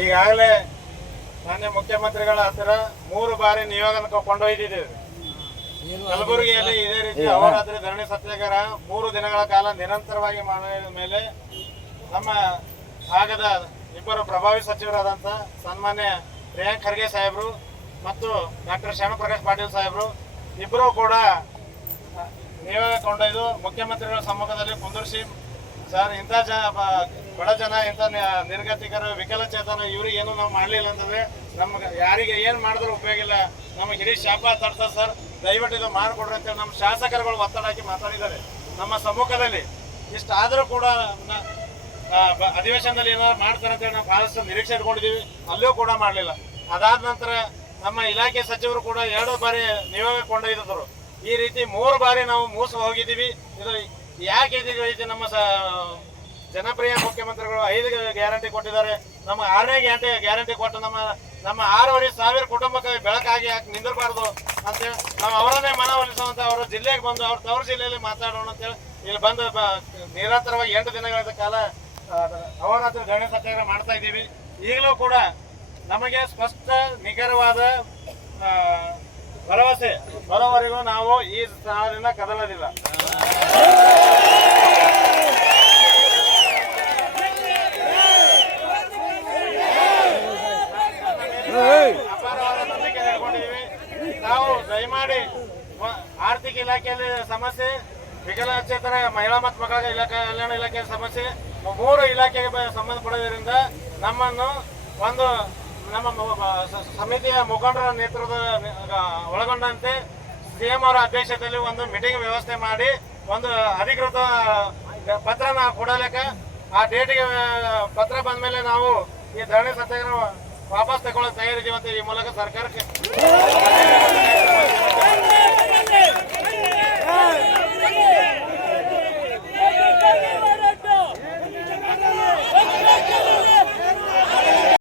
ಈಗಾಗಲೇ ಮಾನ್ಯ ಮುಖ್ಯಮಂತ್ರಿಗಳ ಹತ್ತಿರ ಮೂರು ಬಾರಿ ನಿಯೋಗನ ಕೊಂಡೊಯ್ದಿದ್ದೇವೆ. ಕಲಬುರಗಿಯಲ್ಲಿ ಇದೇ ರೀತಿ ಅವರಾತ್ರಿ ಧರಣಿ ಸತ್ಯಾಗ್ರಹ ಮೂರು ದಿನಗಳ ಕಾಲ ನಿರಂತರವಾಗಿ ಮಾಡಿದ ಮೇಲೆ ನಮ್ಮ ಆಗದ ಇಬ್ಬರು ಪ್ರಭಾವಿ ಸಚಿವರಾದಂಥ ಸನ್ಮಾನ್ಯ ಪ್ರಿಯಾಂಕ್ ಖರ್ಗೆ ಸಾಹೇಬರು ಮತ್ತು ಡಾಕ್ಟರ್ ಶ್ಯಾಮಪ್ರಕಾಶ್ ಪಾಟೀಲ್ ಸಾಹೇಬರು ಇಬ್ಬರೂ ಕೂಡ ನಿಯೋಗ ಕೊಂಡೊಯ್ದು ಮುಖ್ಯಮಂತ್ರಿಗಳ ಸಮ್ಮುಖದಲ್ಲಿ ಕುಂದರ್ಸಿ ಸರ್, ಇಂಥ ಜ ಬಡ ಜನ, ಇಂಥ ನಿರ್ಗತಿಕರು, ವಿಕಲಚೇತನ ಇವ್ರಿಗೆ ಏನು ನಾವು ಮಾಡಲಿಲ್ಲ ಅಂತಂದ್ರೆ ನಮ್ಗೆ ಯಾರಿಗೆ ಏನು ಮಾಡಿದ್ರು ಉಪಯೋಗ ಇಲ್ಲ. ನಮಗೆ ಇಡೀ ಶಾಪ ತಡ್ತದೆ ಸರ್. ದಯವಿಟ್ಟು ಇದು ಮಾಡಿಕೊಡ್ರಿ ಅಂತೇಳಿ ನಮ್ಮ ಶಾಸಕರುಗಳು ಒತ್ತಡ ಹಾಕಿ ಮಾತಾಡಿದ್ದಾರೆ. ನಮ್ಮ ಸಮ್ಮುಖದಲ್ಲಿ ಇಷ್ಟಾದರೂ ಕೂಡ ಅಧಿವೇಶನದಲ್ಲಿ ಏನಾದ್ರು ಮಾಡ್ತಾರೆ ಅಂತೇಳಿ ನಾವು ಭಾಳಷ್ಟು ನಿರೀಕ್ಷೆ ಇಟ್ಕೊಂಡಿದ್ದೀವಿ. ಅಲ್ಲೂ ಕೂಡ ಮಾಡಲಿಲ್ಲ. ಅದಾದ ನಂತರ ನಮ್ಮ ಇಲಾಖೆ ಸಚಿವರು ಕೂಡ ಎರಡು ಬಾರಿ ನಿಯೋಗ ಕೊಂಡೊಯ್ದಿದ್ರು. ಈ ರೀತಿ ಮೂರು ಬಾರಿ ನಾವು ಮೂಸ ಹೋಗಿದ್ದೀವಿ. ಇದು ಯಾಕೆ ರೀತಿ ನಮ್ಮ ಜನಪ್ರಿಯ ಮುಖ್ಯಮಂತ್ರಿಗಳು ಐದು ಗ್ಯಾರಂಟಿ ಕೊಟ್ಟಿದ್ದಾರೆ. ನಮ್ಮ ಆರನೇ ಗ್ಯಾರಂಟಿ ಗ್ಯಾರಂಟಿ ಕೊಟ್ಟು ನಮ್ಮ ನಮ್ಮ ಆರೂವರೆ ಸಾವಿರ ಕುಟುಂಬಕ್ಕೆ ಬೆಳಕಾಗಿ ಯಾಕೆ ನಿಂದಿರಬಾರ್ದು ಅಂತೇಳಿ ನಾವು ಅವರನ್ನೇ ಮನವೊಲಿಸುವಂತ ಅವರು ಜಿಲ್ಲೆಗೆ ಬಂದು ಅವ್ರ ತವರು ಜಿಲ್ಲೆಯಲ್ಲಿ ಮಾತಾಡೋಣ ಅಂತೇಳಿ ಇಲ್ಲಿ ಬಂದು ನಿರಂತರವಾಗಿ ಎಂಟು ದಿನಗಳ ಕಾಲ ಆ, ಅಹೋರಾತ್ರಿ ಧರಣಿ ಸತ್ಯಾಗ್ರಹ ಮಾಡ್ತಾ ಇದ್ದೀವಿ. ಈಗಲೂ ಕೂಡ ನಮಗೆ ಸ್ಪಷ್ಟ ನಿಖರವಾದ ಭರವಸೆ ಬರೋವರೆಗೂ ನಾವು ಈ ಸ್ಥಳದಿಂದ ಕದಲೋದಿಲ್ಲ ಅಪಾರವಾದ ನಂಬಿಕೆ ಇಟ್ಕೊಂಡಿದ್ದೀವಿ ನಾವು ದಯಮಾಡಿ ಆರ್ಥಿಕ ಇಲಾಖೆಯಲ್ಲಿ ಸಮಸ್ಯೆ ವಿಕಲಚೇತನ ಮಹಿಳಾ ಮತ್ತು ಮಕ್ಕಳ ಇಲಾಖೆ, ಕಲ್ಯಾಣ ಇಲಾಖೆಯ ಸಮಸ್ಯೆ, ಮೂರು ಇಲಾಖೆಗೆ ಸಂಬಂಧಪಡೋದ್ರಿಂದ ನಮ್ಮನ್ನು ಒಂದು ನಮ್ಮ ಸಮಿತಿಯ ಮುಖಂಡರ ನೇತೃತ್ವದ ಒಳಗೊಂಡಂತೆ ಸಿ ಸಿಎಂ ಅವರ ಅಧ್ಯಕ್ಷತೆಯಲ್ಲಿ ಒಂದು ಮೀಟಿಂಗ್ ವ್ಯವಸ್ಥೆ ಮಾಡಿ ಒಂದು ಅಧಿಕೃತ ಪತ್ರನ ಕೊಡಲಿಕ್ಕೆ ಆ ಡೇಟಿಗೆ ಪತ್ರ ಬಂದ ಮೇಲೆ ನಾವು ಈ ಧರಣಿ ಸತ್ಯಾಗ್ರಹ ವಾಪಸ್ ತಗೊಳ್ಳೋಕೆ ತಯಾರಿದ್ದೀವಿ ಅಂತ ಈ ಮೂಲಕ ಸರ್ಕಾರಕ್ಕೆ